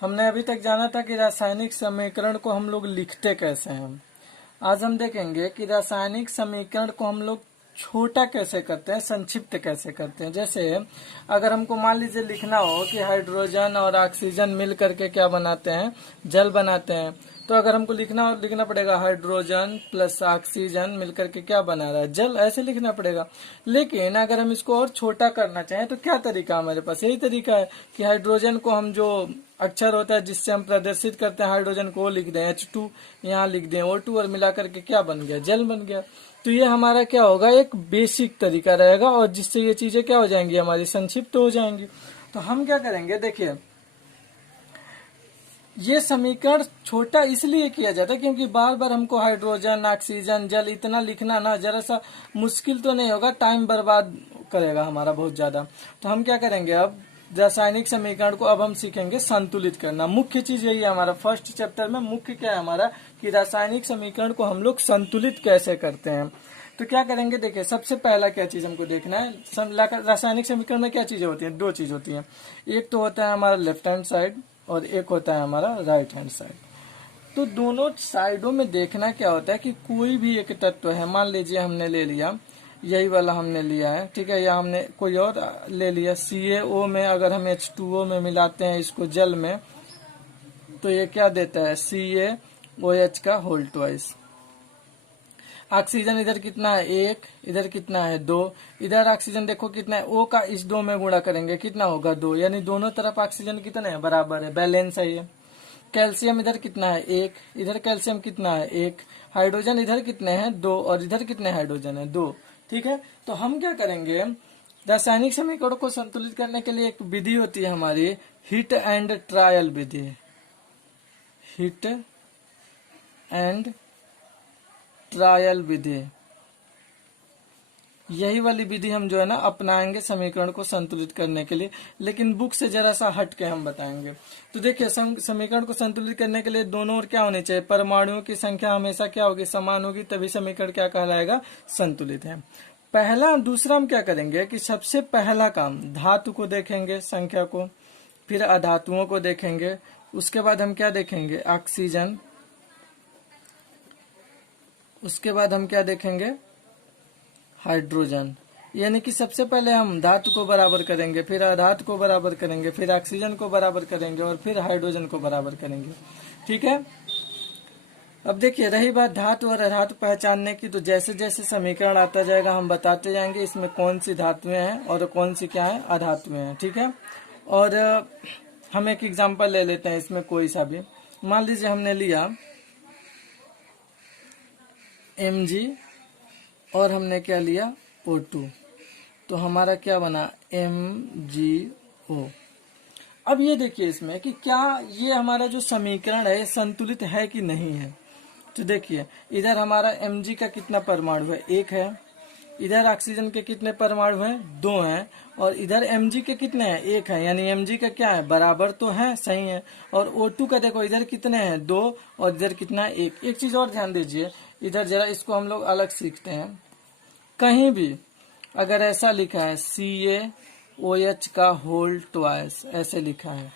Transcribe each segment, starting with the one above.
हमने अभी तक जाना था कि रासायनिक समीकरण को हम लोग लिखते कैसे हैं। आज हम देखेंगे कि रासायनिक समीकरण को हम लोग छोटा कैसे करते हैं, संक्षिप्त कैसे करते हैं। जैसे अगर हमको मान लीजिए लिखना हो कि हाइड्रोजन और ऑक्सीजन मिल करके क्या बनाते हैं, जल बनाते हैं, तो अगर हमको लिखना पड़ेगा हाइड्रोजन प्लस ऑक्सीजन मिलकर के क्या बना रहा है, जल, ऐसे लिखना पड़ेगा। लेकिन अगर हम इसको और छोटा करना चाहें तो क्या तरीका हमारे पास, यही तरीका है कि हाइड्रोजन को हम जो अक्षर होता है जिससे हम प्रदर्शित करते हैं हाइड्रोजन को, वो लिख दें H2, यहाँ लिख दें O2 और मिला करके क्या बन गया, जल बन गया। तो ये हमारा क्या होगा, एक बेसिक तरीका रहेगा और जिससे ये चीजें क्या हो जाएंगी, हमारी संक्षिप्त हो जाएंगी। तो हम क्या करेंगे, देखिए ये समीकरण छोटा इसलिए किया जाता है क्योंकि बार बार हमको हाइड्रोजन, ऑक्सीजन, जल इतना लिखना ना जरा सा मुश्किल तो नहीं होगा, टाइम बर्बाद करेगा हमारा बहुत ज्यादा। तो हम क्या करेंगे, अब रासायनिक समीकरण को अब हम सीखेंगे संतुलित करना। मुख्य चीज यही है हमारा फर्स्ट चैप्टर में, मुख्य क्या है हमारा कि रासायनिक समीकरण को हम लोग संतुलित कैसे करते हैं। तो क्या करेंगे, देखिए सबसे पहला क्या चीज हमको देखना है, रासायनिक समीकरण में क्या चीजें होती हैं, दो चीज होती हैं। एक तो होता है हमारा लेफ्ट हैंड साइड और एक होता है हमारा राइट हैंड साइड। तो दोनों साइडों में देखना क्या होता है कि कोई भी एक तत्व है, मान लीजिए हमने ले लिया यही वाला हमने लिया है, ठीक है, या हमने कोई और ले लिया CaO में, अगर हम H2O में मिलाते हैं इसको जल में तो ये क्या देता है, CaOH का होल ट्वाइस। ऑक्सीजन इधर कितना है, 1, इधर कितना है 2, इधर ऑक्सीजन देखो कितना है, O का इस 2 में गुणा करेंगे कितना होगा 2, यानी दोनों तरफ ऑक्सीजन कितने हैं, बराबर है, बैलेंस है ये। कैल्शियम इधर कितना है 1, इधर कैल्शियम कितना है 1, हाइड्रोजन इधर कितने हैं 2 और इधर कितने हाइड्रोजन है 2, ठीक है। तो हम क्या करेंगे, रासायनिक समीकरणों को संतुलित करने के लिए एक विधि होती है हमारी, हिट एंड ट्रायल विधि, हिट एंड ट्रायल विधि। यही वाली विधि हम जो है ना अपनाएंगे समीकरण को संतुलित करने के लिए, लेकिन बुक से जरा सा हट के हम बताएंगे। तो देखिए समीकरण को संतुलित करने के लिए दोनों ओर क्या होनी चाहिए, परमाणुओं की संख्या हमेशा क्या होगी, समान होगी, तभी समीकरण क्या कहलाएगा, संतुलित है। पहला दूसरा हम क्या करेंगे कि सबसे पहला काम धातु को देखेंगे संख्या को, फिर अधातुओं को देखेंगे, उसके बाद हम क्या देखेंगे, ऑक्सीजन, उसके बाद हम क्या देखेंगे, हाइड्रोजन। यानी कि सबसे पहले हम धातु को बराबर करेंगे, फिर अधातु को बराबर करेंगे, फिर ऑक्सीजन को बराबर करेंगे और फिर हाइड्रोजन को बराबर करेंगे, ठीक है। अब देखिए रही बात धातु और अधातु पहचानने की, तो जैसे जैसे समीकरण आता जाएगा हम बताते जाएंगे इसमें कौन सी धातुएं हैं और कौन सी क्या है, अधातुएं हैं, ठीक है। और हम एक एग्जाम्पल ले लेते हैं इसमें कोई सा भी, मान लीजिए हमने लिया Mg और हमने क्या लिया O2, तो हमारा क्या बना MgO। अब ये देखिए इसमें कि क्या ये हमारा जो समीकरण है संतुलित है कि नहीं है। तो देखिए इधर हमारा Mg का कितना परमाणु है, 1 है, इधर ऑक्सीजन के कितने परमाणु हैं, 2 हैं, और इधर Mg के कितने हैं, 1 है, यानी Mg का क्या है, बराबर तो है, सही है। और O2 का देखो इधर कितने हैं, 2 और इधर कितना है, 1। एक चीज और ध्यान दीजिए, इधर जरा इसको हम लोग अलग सीखते हैं। कहीं भी अगर ऐसा लिखा है CaOH का होल ट्वाइस, ऐसे लिखा है,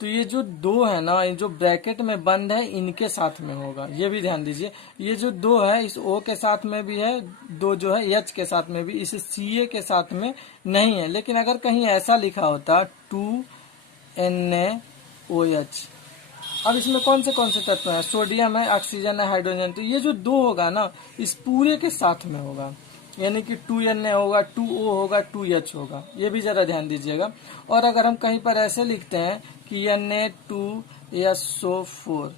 तो ये जो 2 है ना, ये जो ब्रैकेट में बंद है इनके साथ में होगा, ये भी ध्यान दीजिए। ये जो 2 है इस O के साथ में भी है, 2 जो है H के साथ में भी, इस Ca के साथ में नहीं है। लेकिन अगर कहीं ऐसा लिखा होता 2NaOH, अब इसमें कौन से तत्व हैं, सोडियम है, ऑक्सीजन है, हाइड्रोजन, तो ये जो 2 होगा ना इस पूरे के साथ में होगा, यानी कि 2Na होगा, 2O होगा, 2H होगा, ये भी जरा ध्यान दीजिएगा। और अगर हम कहीं पर ऐसे लिखते हैं कि Na2SO4,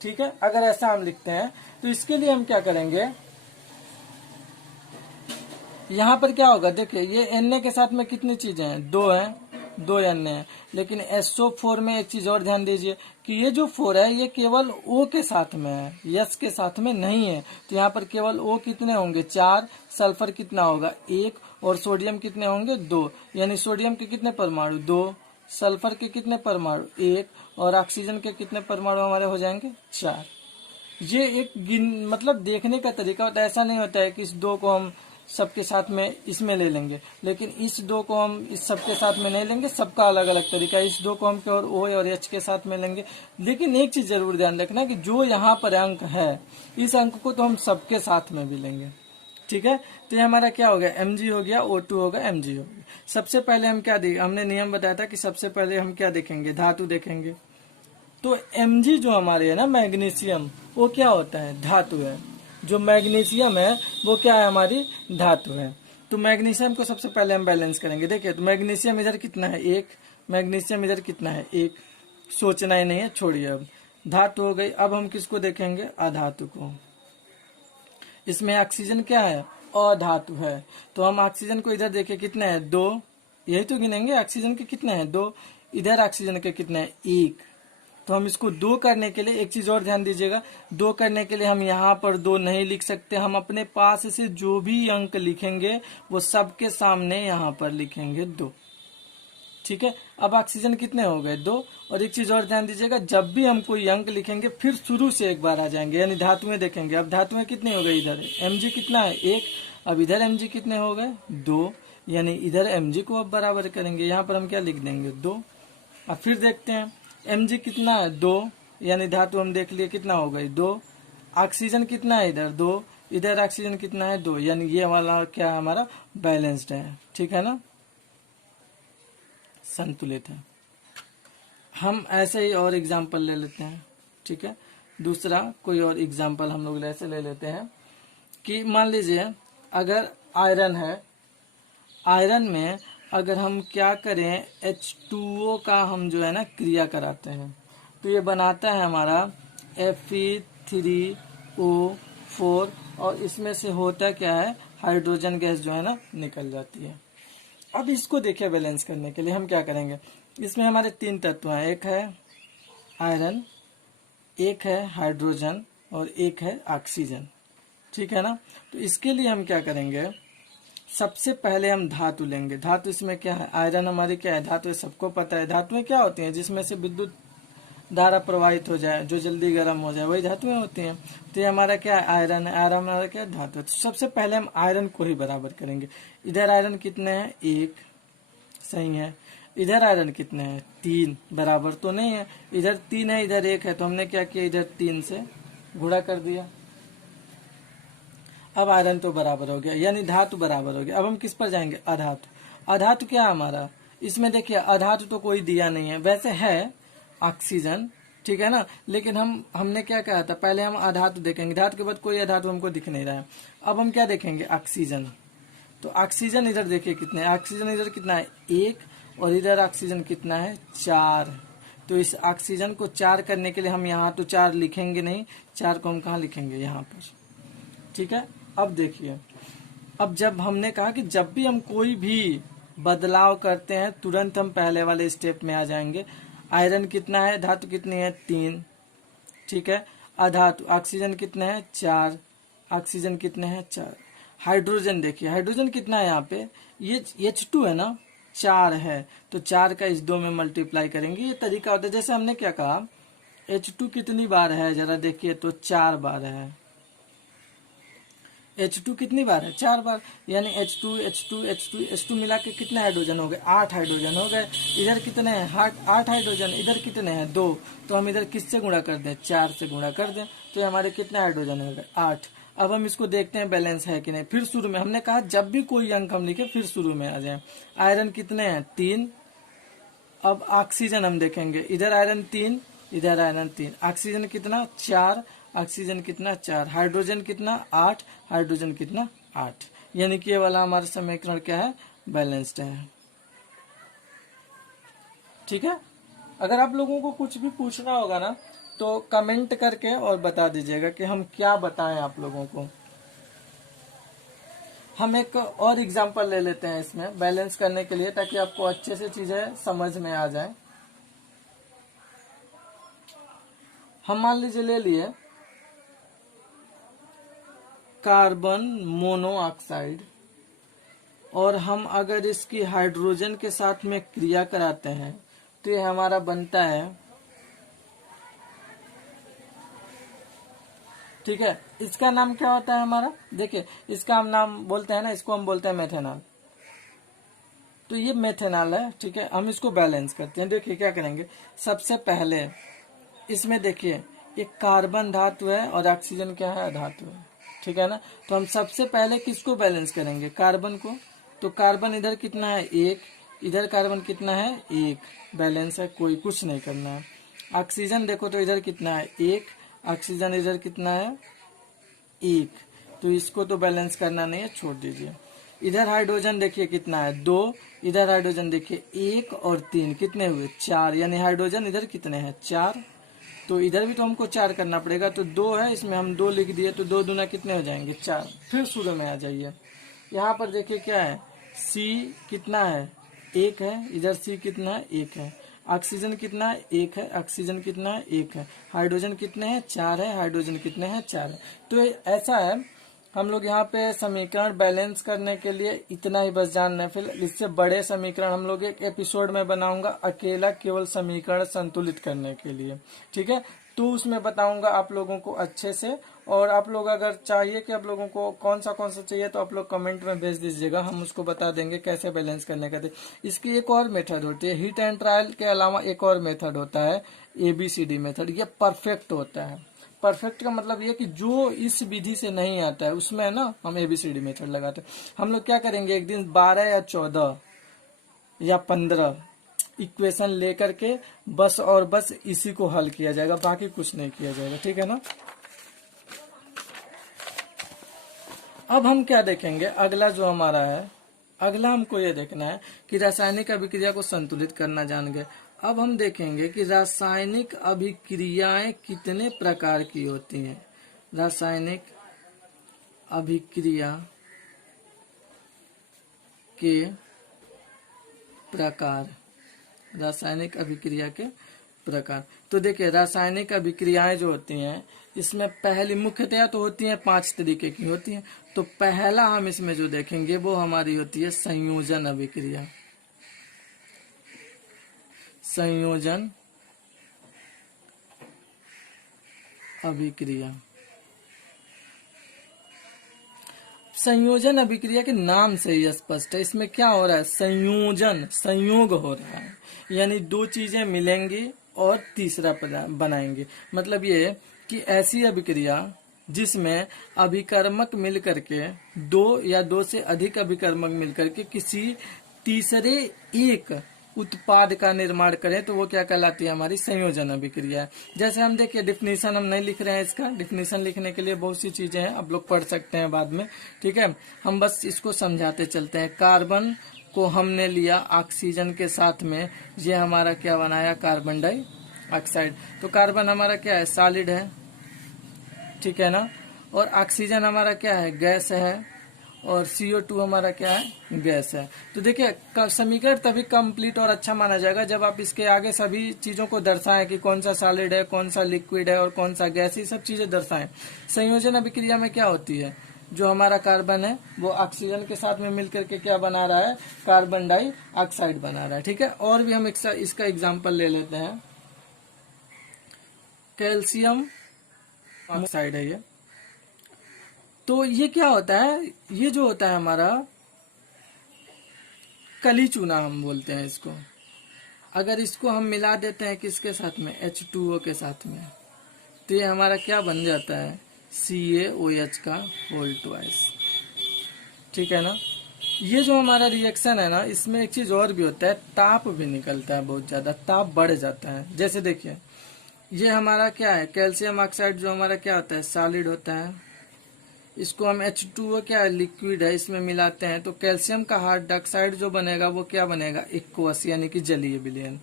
ठीक है, अगर ऐसा हम लिखते हैं तो इसके लिए हम क्या करेंगे, यहाँ पर क्या होगा, देखिए ये Na के साथ में कितनी चीजें हैं, 2 हैं, 2 Na है, लेकिन SO4 में एक चीज और ध्यान दीजिए कि ये जो 4 है ये केवल O के साथ में है, S के साथ में नहीं है। तो यहाँ पर केवल O कितने होंगे, 4, सल्फर कितना होगा 1 और सोडियम कितने होंगे 2, यानी सोडियम के कितने परमाणु 2, सल्फर के कितने परमाणु 1 और ऑक्सीजन के कितने परमाणु हमारे हो जाएंगे 4। ये एक मतलब देखने का तरीका होता है, ऐसा नहीं होता है कि इस 2 को हम सबके साथ में इसमें ले लेंगे, लेकिन इस दो को हम इस सबके साथ में नहीं लेंगे, सबका अलग अलग तरीका है। इस दो को हम केवल ओ और एच के साथ में लेंगे। लेकिन एक चीज जरूर ध्यान रखना कि जो यहाँ पर अंक है, इस अंक को तो हम सबके साथ में भी लेंगे, ठीक है। तो ये हमारा क्या हो गया, Mg हो गया, O2 होगा, Mg हो गया। सबसे पहले हम क्या देखें, हमने नियम बताया था कि सबसे पहले हम क्या देखेंगे, धातु देखेंगे। तो Mg जो हमारे है ना मैग्नीशियम, वो क्या होता है, धातु है। जो मैग्नीशियम है वो क्या है, हमारी धातु है। तो मैग्नीशियम को सबसे पहले हम बैलेंस करेंगे। देखिए तो मैग्नीशियम इधर कितना है, 1, मैग्नीशियम इधर कितना है, 1, सोचना ही नहीं है, छोड़िए। अब धातु हो गई। अब हम किसको देखेंगे, अधातु को। इसमें ऑक्सीजन क्या है, अधातु है। तो हम ऑक्सीजन को इधर देखें कितना है, 2, यही तो गिनेंगे। ऑक्सीजन के कितने हैं, 2, इधर ऑक्सीजन के कितने हैं, 1। तो हम इसको 2 करने के लिए एक चीज और ध्यान दीजिएगा, 2 करने के लिए हम यहाँ पर 2 नहीं लिख सकते। हम अपने पास से जो भी अंक लिखेंगे वो सबके सामने यहाँ पर लिखेंगे 2, ठीक है। अब ऑक्सीजन कितने हो गए, 2। और एक चीज और ध्यान दीजिएगा, जब भी हम कोई अंक लिखेंगे फिर शुरू से एक बार आ जाएंगे, यानी धातुएं देखेंगे। अब धातुएं कितने हो गए, इधर Mg कितना है, 1। अब इधर Mg कितने हो गए, 2, यानी इधर Mg को अब बराबर करेंगे। यहाँ पर हम क्या लिख देंगे, 2। अब फिर देखते हैं Mg कितना है, 2, यानी धातु हम देख लिए कितना हो गई, 2। ऑक्सीजन कितना है इधर, 2, इधर ऑक्सीजन कितना है, 2, यानी ये वाला क्या है, हमारा बैलेंस्ड है, ठीक है ना, संतुलित है। हम ऐसे ही और एग्जाम्पल ले लेते हैं, ठीक है। दूसरा कोई और एग्जाम्पल हम लोग ऐसे ले लेते हैं कि मान लीजिए अगर आयरन है, आयरन में अगर हम क्या करें, H2O का हम जो है ना क्रिया कराते हैं, तो ये बनाता है हमारा Fe3O4, और इसमें से होता क्या है, हाइड्रोजन गैस जो है ना निकल जाती है। अब इसको देखिए, बैलेंस करने के लिए हम क्या करेंगे, इसमें हमारे 3 तत्व हैं, एक है आयरन, एक है हाइड्रोजन और एक है ऑक्सीजन, ठीक है ना। तो इसके लिए हम क्या करेंगे, सबसे पहले हम धातु लेंगे। धातु इसमें क्या है, आयरन हमारी क्या है, धातु है, सबको पता है। धातुएं क्या होती हैं, जिसमें से विद्युत धारा प्रवाहित हो जाए, जो जल्दी गर्म हो जाए, वही धातुएं होती हैं। तो ये हमारा क्या है, आयरन है। आयरन हमारा क्या है, धातु है। तो सबसे पहले हम आयरन को ही बराबर करेंगे। इधर आयरन कितने हैं, 1, सही है। इधर आयरन कितने हैं, 3, बराबर तो नहीं है। इधर 3 है, इधर 1 है, तो हमने क्या किया, इधर 3 से गुणा कर दिया। अब आयरन तो बराबर हो गया, यानी धातु बराबर हो गया। अब हम किस पर जाएंगे, अधातु। अधातु क्या है हमारा, इसमें देखिए अधातु तो कोई दिया नहीं है, वैसे है ऑक्सीजन, ठीक है ना। लेकिन हमने क्या कहा था, पहले हम अधातु देखेंगे, धातु के बाद कोई अधातु हमको दिख नहीं रहा है। अब हम क्या देखेंगे, ऑक्सीजन। तो ऑक्सीजन इधर देखिए कितने, ऑक्सीजन इधर कितना है, 1, और इधर ऑक्सीजन कितना है, 4। तो इस ऑक्सीजन को 4 करने के लिए हम यहाँ तो 4 लिखेंगे नहीं, 4 को हम कहाँ लिखेंगे, यहाँ पर, ठीक है। अब देखिए, अब जब हमने कहा कि जब भी हम कोई भी बदलाव करते हैं तुरंत हम पहले वाले स्टेप में आ जाएंगे। आयरन कितना है, धातु कितनी है, 3, ठीक है। अधातु ऑक्सीजन कितने हैं, 4, ऑक्सीजन कितने हैं, 4। हाइड्रोजन देखिए, हाइड्रोजन कितना है यहाँ पे, ये H2 है ना, 4 है, तो 4 का इस 2 में मल्टीप्लाई करेंगे। ये तरीका होता है, जैसे हमने क्या कहा, H2 कितनी बार है जरा देखिए, तो 4 बार है। H2 कितनी बार है, 4 बार, यानी H2 H2 H2 H2 मिला के कितने हाइड्रोजन हो गए, 8 हाइड्रोजन हो गए। इधर कितने हैं, 8 हाइड्रोजन, इधर कितने हैं, 2। तो हम इधर किससे गुणा कर दें, 4 से गुणा कर दें, तो हमारे कितने हाइड्रोजन हो गए, 8। अब हम इसको देखते हैं बैलेंस है कि नहीं। फिर शुरू में हमने कहा जब भी कोई अंक हम लिखे फिर शुरू में आ जाए। आयरन कितने हैं, 3। अब ऑक्सीजन हम देखेंगे, इधर आयरन 3, इधर आयरन 3। ऑक्सीजन कितना, 4, ऑक्सीजन कितना, 4। हाइड्रोजन कितना, 8, हाइड्रोजन कितना, 8। यानी कि ये वाला हमारा समीकरण क्या है, बैलेंस्ड है, ठीक है। अगर आप लोगों को कुछ भी पूछना होगा ना तो कमेंट करके और बता दीजिएगा कि हम क्या बताएं आप लोगों को। हम एक और एग्जांपल ले लेते हैं इसमें बैलेंस करने के लिए, ताकि आपको अच्छे से चीजें समझ में आ जाए। हम मान लीजिए ले लिए कार्बन मोनोऑक्साइड, और हम अगर इसकी हाइड्रोजन के साथ में क्रिया कराते हैं तो ये हमारा बनता है ठीक है। इसका नाम क्या होता है हमारा, देखिए इसका हम नाम बोलते हैं ना, इसको हम बोलते हैं मेथेनॉल। तो ये मेथेनॉल है, ठीक है। हम इसको बैलेंस करते हैं। देखिए क्या करेंगे, सबसे पहले इसमें देखिए एक कार्बन धातु है और ऑक्सीजन क्या है, धातु है, ठीक है ना। तो हम सबसे पहले किसको बैलेंस करेंगे, कार्बन को। तो कार्बन इधर कितना है, एक, इधर कार्बन कितना है, एक, बैलेंस है, कोई कुछ नहीं करना है। ऑक्सीजन देखो तो इधर कितना है, एक, ऑक्सीजन इधर कितना है, एक, तो इसको तो बैलेंस करना नहीं है, छोड़ दीजिए। इधर हाइड्रोजन देखिए कितना है, दो, इधर हाइड्रोजन देखिए एक और तीन, कितने हुए, चार, यानी हाइड्रोजन इधर कितने हैं, चार। तो इधर भी तो हमको चार करना पड़ेगा, तो दो है, इसमें हम दो लिख दिए, तो दो दूना कितने हो जाएंगे, चार। फिर शुरू में आ जाइए, यहाँ पर देखिए क्या है, सी कितना है, एक है, इधर सी कितना है, एक है। ऑक्सीजन कितना है, एक है, ऑक्सीजन कितना है, एक है। हाइड्रोजन कितने हैं, चार है, हाइड्रोजन कितने हैं, चार है। तो ऐसा है, हम लोग यहाँ पे समीकरण बैलेंस करने के लिए इतना ही बस जानना है। फिर इससे बड़े समीकरण हम लोग एक एपिसोड में बनाऊंगा अकेला, केवल समीकरण संतुलित करने के लिए, ठीक है। तो उसमें बताऊंगा आप लोगों को अच्छे से। और आप लोग अगर चाहिए कि आप लोगों को कौन सा चाहिए, तो आप लोग कमेंट में भेज दीजिएगा, हम उसको बता देंगे कैसे बैलेंस करने का। इसकी एक और मेथड होती है, हीट एंड ट्रायल के अलावा एक और मेथड होता है, ABCD मेथड। ये परफेक्ट होता है। परफेक्ट का मतलब ये कि जो इस विधि से नहीं आता है उसमें ना हम ABCD मेथड लगाते हैं। हम लोग क्या करेंगे, एक दिन 12 या 14 या 15 इक्वेशन लेकर के बस और बस इसी को हल किया जाएगा, बाकी कुछ नहीं किया जाएगा, ठीक है ना। अब हम क्या देखेंगे, अगला जो हमारा है, अगला हमको ये देखना है कि रासायनिक अभिक्रिया को संतुलित करना जान गए। अब हम देखेंगे कि रासायनिक अभिक्रियाएं कितने प्रकार की होती हैं। रासायनिक अभिक्रिया के प्रकार, रासायनिक अभिक्रिया के प्रकार। तो देखिए रासायनिक अभिक्रियाएं जो होती हैं, इसमें पहली मुख्यतया तो होती हैं 5 तरीके की होती हैं। तो पहला हम इसमें जो देखेंगे वो हमारी होती है संयोजन अभिक्रिया। संयोजन अभिक्रिया, संयोजन अभिक्रिया के नाम से ही स्पष्ट है, इसमें क्या हो रहा है, संयोजन, संयोग हो रहा है, यानी दो चीजें मिलेंगी और तीसरा बनाएंगे। मतलब ये कि ऐसी अभिक्रिया जिसमें अभिकर्मक मिलकर के, दो या दो से अधिक अभिकर्मक मिलकर के किसी तीसरे एक उत्पाद का निर्माण करें, तो वो क्या कहलाती है, हमारी संयोजन अभिक्रिया है। जैसे हम देखिए डिफिनीशन हम नहीं लिख रहे हैं, इसका डिफिनीशन लिखने के लिए बहुत सी चीजें हैं, आप लोग पढ़ सकते हैं बाद में, ठीक है। हम बस इसको समझाते चलते हैं। कार्बन को हमने लिया ऑक्सीजन के साथ में, ये हमारा क्या बनाया, कार्बन डाइऑक्साइड। तो कार्बन हमारा क्या है, सॉलिड है, ठीक है ना। और ऑक्सीजन हमारा क्या है, गैस है, और CO2 हमारा क्या है, गैस है। तो देखिए समीकरण तभी कंप्लीट और अच्छा माना जाएगा जब आप इसके आगे सभी चीजों को दर्शाएं कि कौन सा सॉलिड है, कौन सा लिक्विड है और कौन सा गैस, ये सब चीजें दर्शाएं। संयोजन अभिक्रिया में क्या होती है, जो हमारा कार्बन है वो ऑक्सीजन के साथ में मिलकर के क्या बना रहा है, कार्बन डाइऑक्साइड बना रहा है, ठीक है। और भी हम इसका एग्जाम्पल ले लेते हैं, कैल्शियम ऑक्साइड है ये। तो ये क्या होता है, ये जो होता है हमारा कली चूना हम बोलते हैं इसको। अगर इसको हम मिला देते हैं किसके साथ में, H2O के साथ में, तो ये हमारा क्या बन जाता है, CaOH का होल ट्वाइस, ठीक है ना। ये जो हमारा रिएक्शन है ना, इसमें एक चीज और भी होता है, ताप भी निकलता है, बहुत ज्यादा ताप बढ़ जाता है। जैसे देखिए ये हमारा क्या है, कैल्शियम ऑक्साइड जो हमारा क्या होता है, सॉलिड होता है। इसको हम H2O क्या है, लिक्विड है, इसमें मिलाते हैं तो कैल्शियम का हाइड्रोक्साइड जो बनेगा वो क्या बनेगा, एक्वस, यानी कि जलीय विलयन।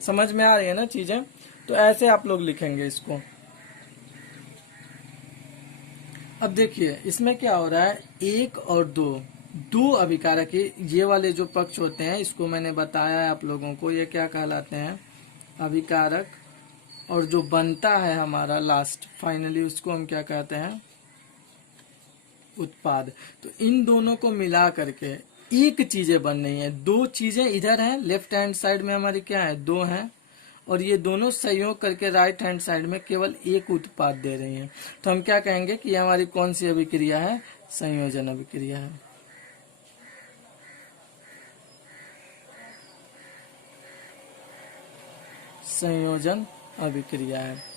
समझ में आ रही है ना चीजें। तो ऐसे आप लोग लिखेंगे इसको। अब देखिए इसमें क्या हो रहा है, एक और दो अभिकारक, ये वाले जो पक्ष होते हैं, इसको मैंने बताया है आप लोगों को, ये क्या कहलाते हैं, अभिकारक। और जो बनता है हमारा लास्ट फाइनली, उसको हम क्या कहते हैं, उत्पाद। तो इन दोनों को मिला करके एक चीजें बन रही हैं, दो चीजें इधर हैं, लेफ्ट हैंड साइड में हमारी क्या है, दो हैं, और ये दोनों संयोग करके राइट हैंड साइड में केवल एक उत्पाद दे रही हैं। तो हम क्या कहेंगे कि ये हमारी कौन सी अभिक्रिया है? संयोजन अभिक्रिया है। संयोजन अभिक्रिया है।